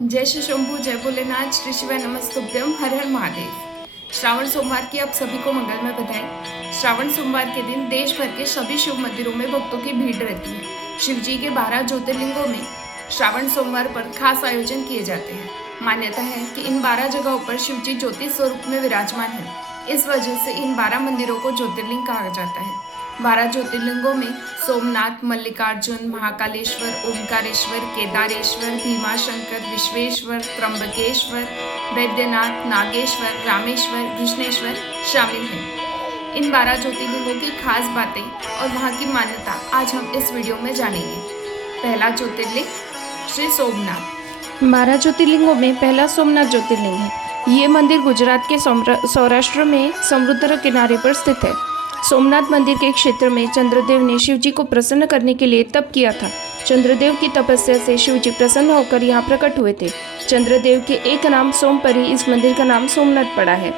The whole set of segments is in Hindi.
जय श्री शंभू, जय भोलेनाथ, श्री शिवाय नमस्तुभ्यम, हर हर महादेव। श्रावण सोमवार की आप सभी को मंगलमय बधाई। श्रावण सोमवार के दिन देश भर के सभी शिव मंदिरों में भक्तों की भीड़ रहती है। शिव जी के 12 ज्योतिर्लिंगों में श्रावण सोमवार पर खास आयोजन किए जाते हैं। मान्यता है कि इन 12 जगहों पर शिव जी ज्योति स्वरूप में विराजमान है। इस वजह से इन 12 मंदिरों को ज्योतिर्लिंग कहा जाता है। 12 ज्योतिर्लिंगों में सोमनाथ, मल्लिकार्जुन, महाकालेश्वर, ओमकारेश्वर, केदारेश्वर, भीमाशंकर, विश्वेश्वर, त्र्यंबकेश्वर, वैद्यनाथ, नागेश्वर, रामेश्वर, कृष्णेश्वर शामिल हैं। इन 12 ज्योतिर्लिंगों की खास बातें और वहाँ की मान्यता आज हम इस वीडियो में जानेंगे। पहला ज्योतिर्लिंग श्री सोमनाथ। 12 ज्योतिर्लिंगों में पहला सोमनाथ ज्योतिर्लिंग है। ये मंदिर गुजरात के सौराष्ट्र में समुद्र किनारे पर स्थित है। सोमनाथ मंदिर के क्षेत्र में चंद्रदेव ने शिव जी को प्रसन्न करने के लिए तप किया था। चंद्रदेव की तपस्या से शिव जी प्रसन्न होकर यहाँ प्रकट हुए थे। चंद्रदेव के एक नाम सोम पर ही इस मंदिर का नाम सोमनाथ पड़ा है।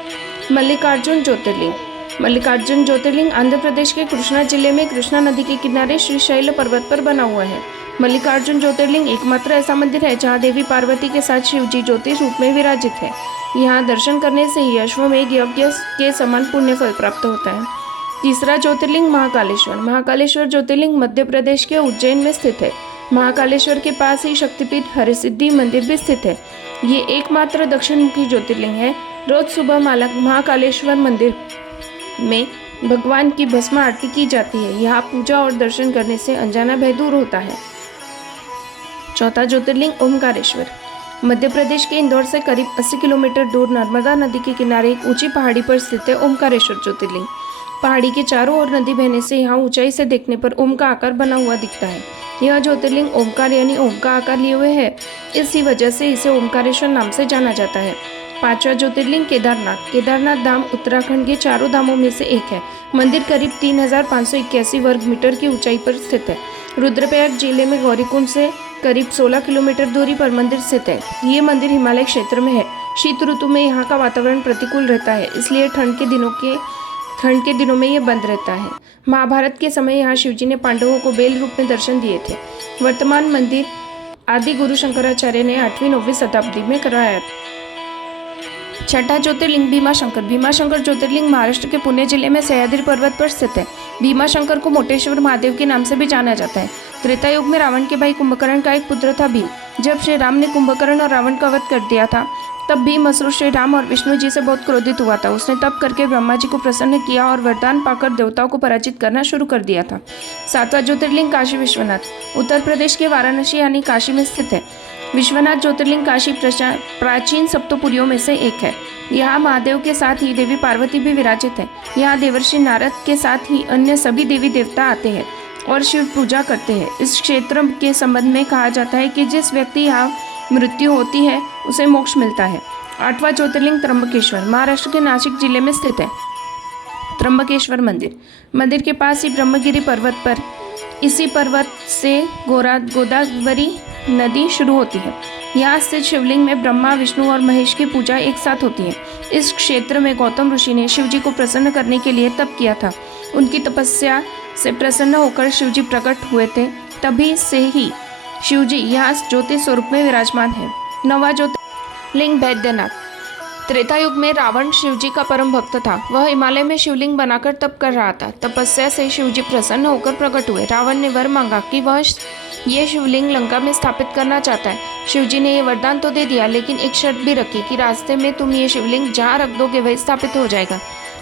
मल्लिकार्जुन ज्योतिर्लिंग। मल्लिकार्जुन ज्योतिर्लिंग आंध्र प्रदेश के कृष्णा जिले में कृष्णा नदी के किनारे श्रीशैल पर्वत पर बना हुआ है। मल्लिकार्जुन ज्योतिर्लिंग एकमात्र ऐसा मंदिर है जहाँ देवी पार्वती के साथ शिव जी ज्योति रूप में विराजित है। यहाँ दर्शन करने से ही अश्वमेध यज्ञ के समान पुण्य फल प्राप्त होता है। तीसरा ज्योतिर्लिंग महाकालेश्वर। महाकालेश्वर ज्योतिर्लिंग मध्य प्रदेश के उज्जैन में स्थित है। महाकालेश्वर के पास ही शक्तिपीठ हरसिद्धि मंदिर भी स्थित है। ये एकमात्र दक्षिणमुखी ज्योतिर्लिंग है। रोज सुबह महाकालेश्वर मंदिर में भगवान की भस्म आरती की जाती है। यहाँ पूजा और दर्शन करने से अनजाना भय दूर होता है। चौथा ज्योतिर्लिंग ओमकारेश्वर। मध्य प्रदेश के इंदौर से करीब 80 किलोमीटर दूर नर्मदा नदी के किनारे एक ऊंची पहाड़ी पर स्थित है ओमकारेश्वर ज्योतिर्लिंग। पहाड़ी के चारों ओर नदी बहने से यहाँ ऊंचाई से देखने पर ओम का आकार बना हुआ दिखता है। यह ज्योतिर्लिंग ओमकार यानी ओम का आकार लिए हुए है। इसी वजह से इसे ओमकारेश्वर नाम से जाना जाता है। पांचवा ज्योतिर्लिंग केदारनाथ। केदारनाथ धाम उत्तराखंड के चारों धामों में से एक है। मंदिर करीब 3581 वर्ग मीटर की ऊंचाई पर स्थित है। रुद्रप्रयाग जिले में गौरीकुंड से करीब 16 किलोमीटर दूरी पर मंदिर स्थित है। ये मंदिर हिमालय क्षेत्र में है। शीत ऋतु में यहाँ का वातावरण प्रतिकूल रहता है, इसलिए ठंड के दिनों में ये बंद रहता है। महाभारत के समय यहाँ शिवजी ने पांडवों को बेल रूप में दर्शन दिए थे। वर्तमान मंदिर आदि गुरु शंकराचार्य ने 8वीं-9वीं शताब्दी में कराया। छठा ज्योतिर्लिंग भीमाशंकर। भीमाशंकर ज्योतिर्लिंग महाराष्ट्र के पुणे जिले में सह्याद्री पर्वत पर स्थित है। भीमाशंकर को मोटेश्वर महादेव के नाम से भी जाना जाता है। त्रेता युग में रावण के भाई कुंभकर्ण का एक पुत्र था भीम। जब श्री राम ने कुंभकर्ण और रावण का वध कर दिया था, तब भीम असुर श्री राम और विष्णु जी से बहुत क्रोधित हुआ था। उसने तप करके ब्रह्मा जी को प्रसन्न किया और वरदान पाकर देवताओं को पराजित करना शुरू कर दिया था। सातवां ज्योतिर्लिंग काशी विश्वनाथ। उत्तर प्रदेश के वाराणसी यानी काशी में स्थित है। विश्वनाथ ज्योतिर्लिंग काशी प्राचीन सप्तपुरियों में से एक है। यहाँ महादेव के साथ ही देवी पार्वती भी विराजित है। यहाँ देवर्षि नारद के साथ ही अन्य सभी देवी देवता आते हैं और शिव पूजा करते हैं। इस क्षेत्र के संबंध में कहा जाता है कि जिस व्यक्ति यहाँ मृत्यु होती है उसे मोक्ष मिलता है। आठवां ज्योतिर्लिंग त्र्यंबकेश्वर। महाराष्ट्र के नासिक जिले में स्थित है। त्र्यंबकेश्वर मंदिर के पास ही ब्रह्मगिरी पर्वत पर, इसी पर्वत से गोदावरी नदी शुरू होती है। यहाँ स्थित शिवलिंग में ब्रह्मा, विष्णु और महेश की पूजा एक साथ होती है। इस क्षेत्र में गौतम ऋषि ने शिव जी को प्रसन्न करने के लिए तप किया था। उनकी तपस्या से प्रसन्न होकर शिव जी प्रकट हुए थे। तभी से ही शिव जी यहाँ ज्योति स्वरूप में विराजमान है। नौवां ज्योतिर्लिंग वैद्यनाथ। त्रेता युग में रावण शिव जी का परम भक्त था। वह हिमालय में शिवलिंग बनाकर तप कर रहा था। तपस्या से शिव जी प्रसन्न होकर प्रकट हुए। रावण ने वर मांगा कि वह ये शिवलिंग लंका में स्थापित करना चाहता है। शिव जी ने ये वरदान तो दे दिया, लेकिन एक शर्त भी रखी कि रास्ते में तुम ये शिवलिंग जहाँ रख दोगे वही स्थापित हो जाएगा।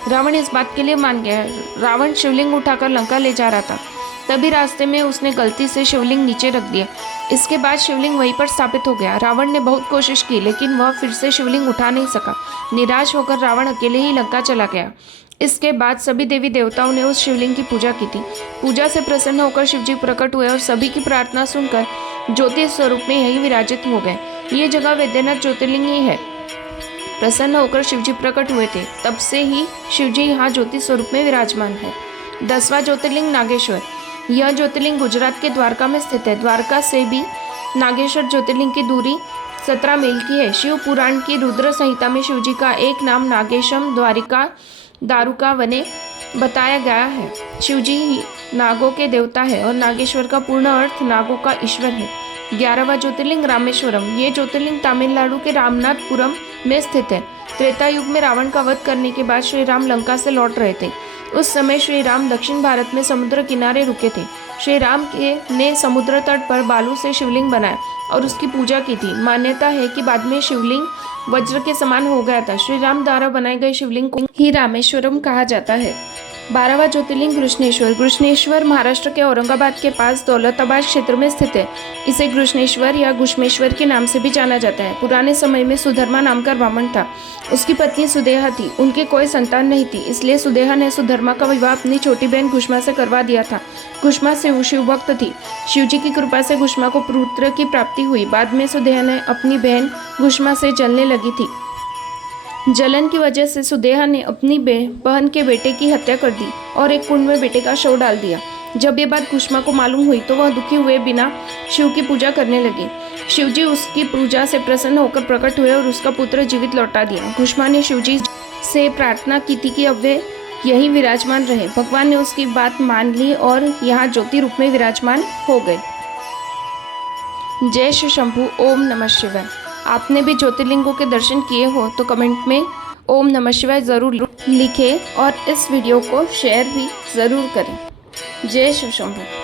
रावण इस बात के लिए मान गया। रावण शिवलिंग उठाकर लंका ले जा रहा था, तभी रास्ते में उसने गलती से शिवलिंग नीचे रख दिया। इसके बाद शिवलिंग वहीं पर स्थापित हो गया। रावण ने बहुत कोशिश की, लेकिन वह फिर से शिवलिंग उठा नहीं सका। निराश होकर रावण अकेले ही लंका चला गया। इसके बाद सभी देवी देवताओं ने उस शिवलिंग की पूजा की थी। पूजा से प्रसन्न होकर शिवजी प्रकट हुए और सभी की प्रार्थना सुनकर ज्योति स्वरूप में यही विराजित हो गए। ये जगह वैद्यनाथ ज्योतिर्लिंग ही है। प्रसन्न होकर शिवजी प्रकट हुए थे, तब से ही शिवजी यहाँ ज्योति स्वरूप में विराजमान है। 10वां ज्योतिर्लिंग नागेश्वर। यह ज्योतिर्लिंग गुजरात के द्वारका में स्थित है। द्वारका से भी नागेश्वर ज्योतिर्लिंग की दूरी 17 मील की है। शिव पुराण की रुद्र संहिता में शिवजी का एक नाम नागेशम दारुका वने बताया गया है। शिवजी नागों के देवता है और नागेश्वर का पूर्ण अर्थ नागों का ईश्वर है। 11वां ज्योतिर्लिंग रामेश्वरम। ये ज्योतिर्लिंग तमिलनाडु के रामनाथपुरम में स्थित है। त्रेता युग में रावण का वध करने के बाद श्री राम लंका से लौट रहे थे। उस समय श्री राम दक्षिण भारत में समुद्र किनारे रुके थे। श्री राम ने समुद्र तट पर बालू से शिवलिंग बनाया और उसकी पूजा की थी। मान्यता है कि बाद में शिवलिंग वज्र के समान हो गया था। श्री राम द्वारा बनाए गए शिवलिंग को ही रामेश्वरम कहा जाता है। 12वां ज्योतिर्लिंग कृष्णेश्वर। कृष्णेश्वर महाराष्ट्र के औरंगाबाद के पास दौलताबाद क्षेत्र में स्थित है। इसे कृष्णेश्वर या घुश्मेश्वर के नाम से भी जाना जाता है। पुराने समय में सुधर्मा नाम का ब्राह्मण था। उसकी पत्नी सुदेहा थी। उनके कोई संतान नहीं थी, इसलिए सुदेहा ने सुधर्मा का विवाह अपनी छोटी बहन घुश्मा से करवा दिया था। घुश्मा शिव भक्त थी। शिवजी की कृपा से घुश्मा को पुत्र की प्राप्ति हुई। बाद में सुदेहा ने अपनी बहन घुश्मा से जलने लगी थी। जलन की वजह से सुदेहा ने अपनी बहन के बेटे की हत्या कर दी और एक कुंड में बेटे का शव डाल दिया। जब ये बात घुश्मा को मालूम हुई तो वह दुखी हुए बिना शिव की पूजा करने लगी। शिवजी उसकी पूजा से प्रसन्न होकर प्रकट हुए और उसका पुत्र जीवित लौटा दिया। घुश्मा ने शिवजी से प्रार्थना की थी कि अब वे यहीं विराजमान रहे। भगवान ने उसकी बात मान ली और यहाँ ज्योति रूप में विराजमान हो गए। जय श्री शंभु। ओम नमः शिवाय। आपने भी ज्योतिर्लिंगों के दर्शन किए हो तो कमेंट में ओम नमः शिवाय ज़रूर लिखें और इस वीडियो को शेयर भी ज़रूर करें। जय शिव शंभु।